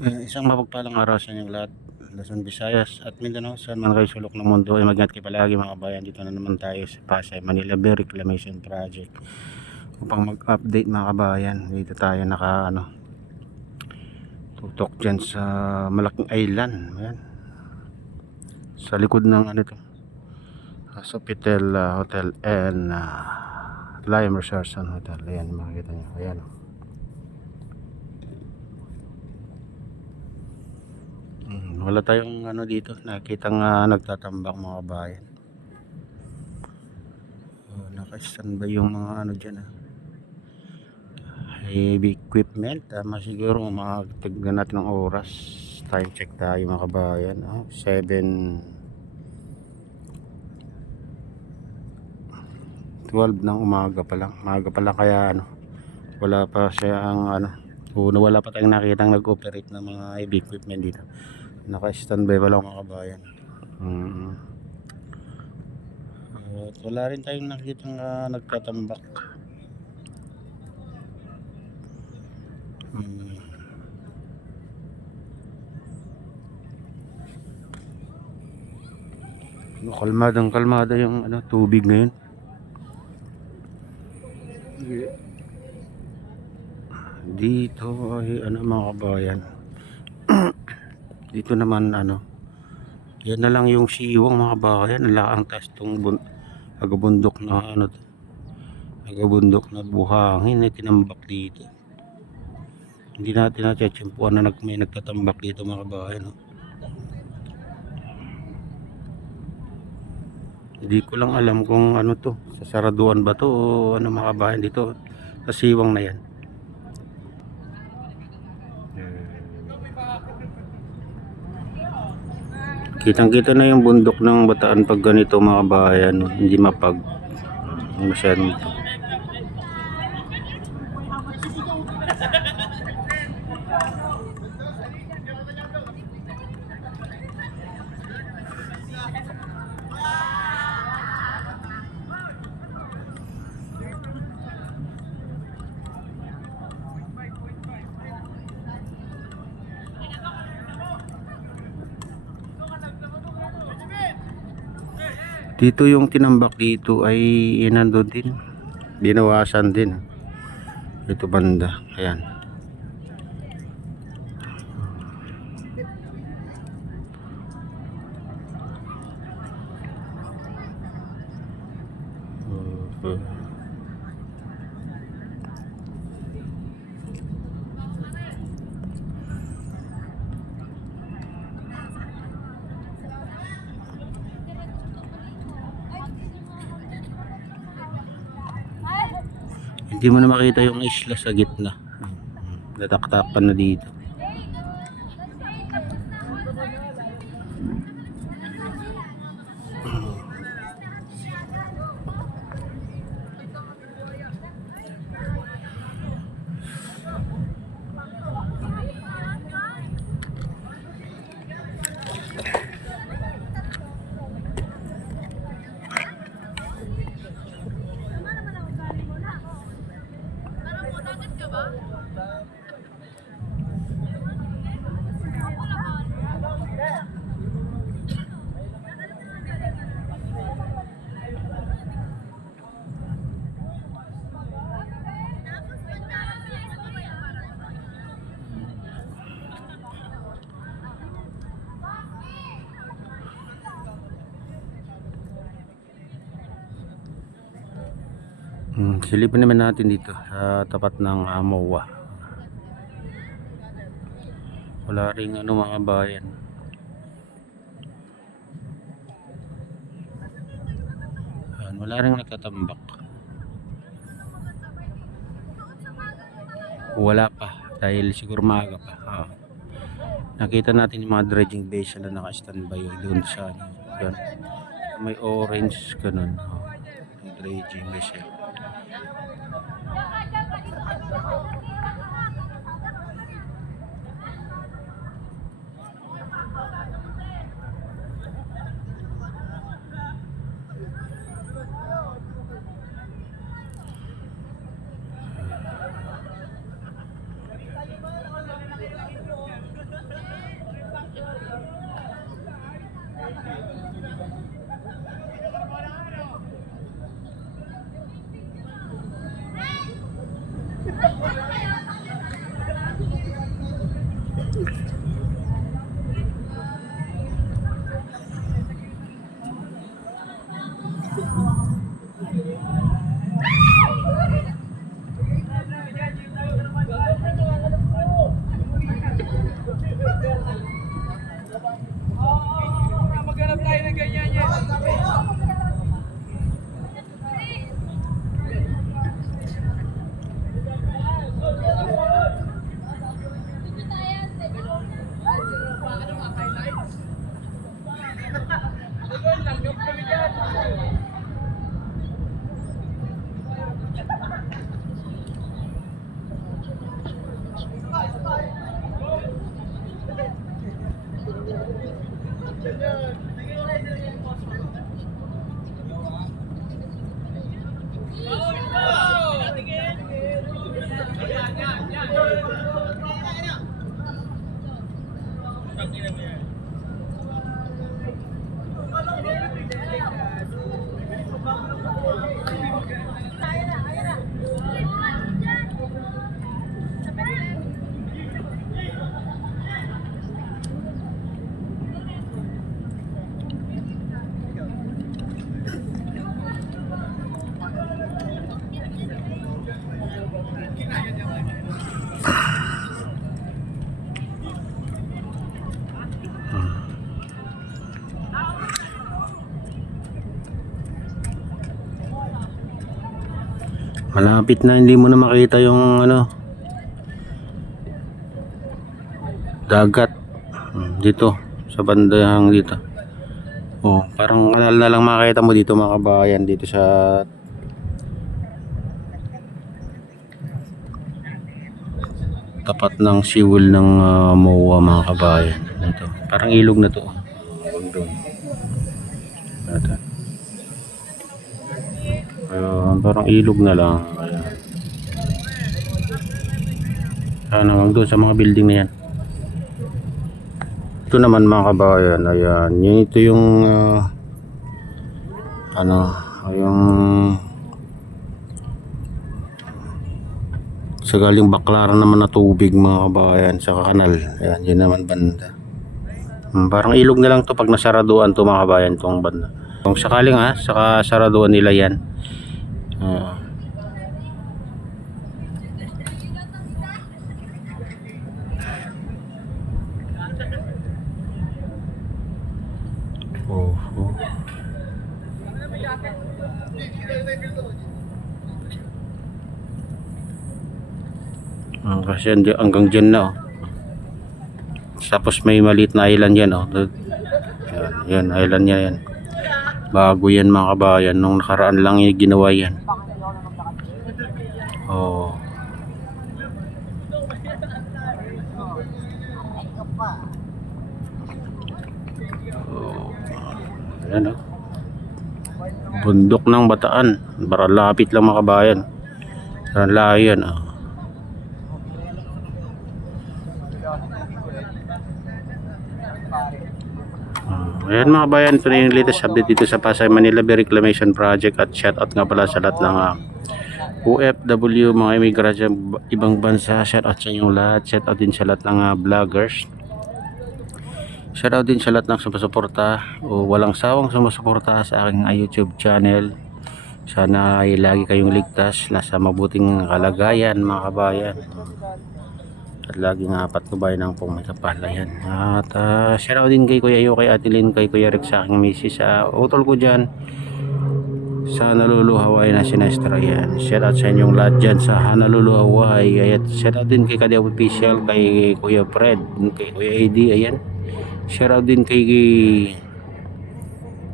Isang mapagpalang araw sa inyong lahat, Luzon, Visayas at Mindanao, saan man kayo sulok ng mundo ay mag-ingat kayo palagi mga kabayan. Dito na naman tayo sa Pasay, Manila Bay Reclamation Project upang mag-update mga kabayan. Dito tayo tutok dyan sa malaking island. Ayan. Sa likod ng Sofitel Hotel and Lime Resort Hotel. Ayan, makikita nyo. Ayan. Wala tayong dito, nakitang nagtatambak mga kabayan. Naka-standby yung mga dyan heavy equipment. Siguro tignan natin ng oras. Time check tayo mga kabayan. 7:12 ng umaga pa lang. Umaga pa lang kaya wala pa siya wala pa tayong nakitang nag-operate ng mga heavy equipment dito. Naka-standby pa lang mga kabayan. At wala rin tayong nakitang nagtatambak. Kalmada yung tubig ngayon. Dito ay mga kabayan. Dito naman yan na lang yung siwang mga kabayan. Ang taas tong agabundok na buhangin ay tinambak dito. Hindi natin natsyempuan na may nagtatambak dito mga kabayan. Hindi ko lang alam kung to, sasaraduan ba to o mga kabayan dito sa siwang na yan. Kitang-kita na yung bundok ng Bataan pag ganito mga kabayan, hindi masyadong ito. Dito yung tinambak dito ay nandun din, binawasan din ito banda. Ayan. Hindi mo na makita yung isla sa gitna. Nataktakan na dito. Silipin naman natin dito sa tapat ng MOA. Wala ring mga bayan. Wala ring nagtatambak. Wala pa dahil siguro maaga pa. Nakita natin yung mga dredging base na naka-standby doon sa yan. May orange ganun. Dredging base. Malapit na hindi mo na makita yung ano, dagat. Dito sa bandang dito. Oh, parang kanal na lang makita mo dito mga kabayan, dito sa tapat ng siwil ng MOA mga kabayan. Ito, parang ilog na to. Doon. Ito. Parang ilog na lang. Ayan. Sana wag doon sa mga building na yan. Ito naman mga kabayan, ayan. Ito yung ano, yung sa galing Baklaran naman na tubig mga kabayan sa kanal. Ayan, yun naman banda. Parang ilog na lang to pag nasaraduan to mga kabayan, tong banda. Kung sakaling saka saraduan nila yan. Oh. Kasi hanggang dyan na Tapos may maliit na island yan yan island niya yan. Bago yan mga kabayan, nung nakaraan lang yung ginawa yan. Oh. Ayan bundok ng Bataan, para lapit lang mga kabayan. Parang layo yan Ayan mga bayan, ito na yung latest update dito sa Pasay Manila Bay Reclamation Project. At shoutout nga pala sa lahat ng OFW, mga immigrant ibang bansa. Shoutout sa inyong lahat. Shoutout din sa lahat ng vloggers. Shoutout din sa lahat ng sumusuporta o walang sawang sumusuporta sa aking YouTube channel. Sana ay lagi kayong ligtas, nasa mabuting kalagayan mga kabayan. At laging apat kabayan ang pong may kapalayan. At shoutout din kay Kuya Iyo, kay Ate Lynn, kay Kuya Rick sa aking misis. Utol ko dyan sa Naluluhaway na sinestra yan. Shoutout sa inyong lahat dyan sa Naluluhaway. At shoutout din kay Kadi Official, kay Kuya Fred, kay Kuya AD. Ayan. Shoutout din kay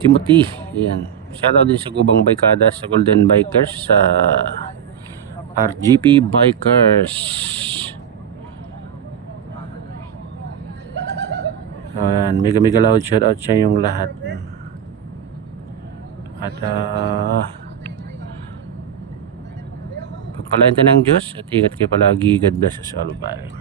Timothy. Ayan. Shoutout din sa Gubang Baykada, sa Golden Bikers, sa RGP Bikers. Ayan, mega loud shoutout sa inyong lahat. At pagpalain tayo ng Diyos at ingat kayo palagi. God bless us all. Bye.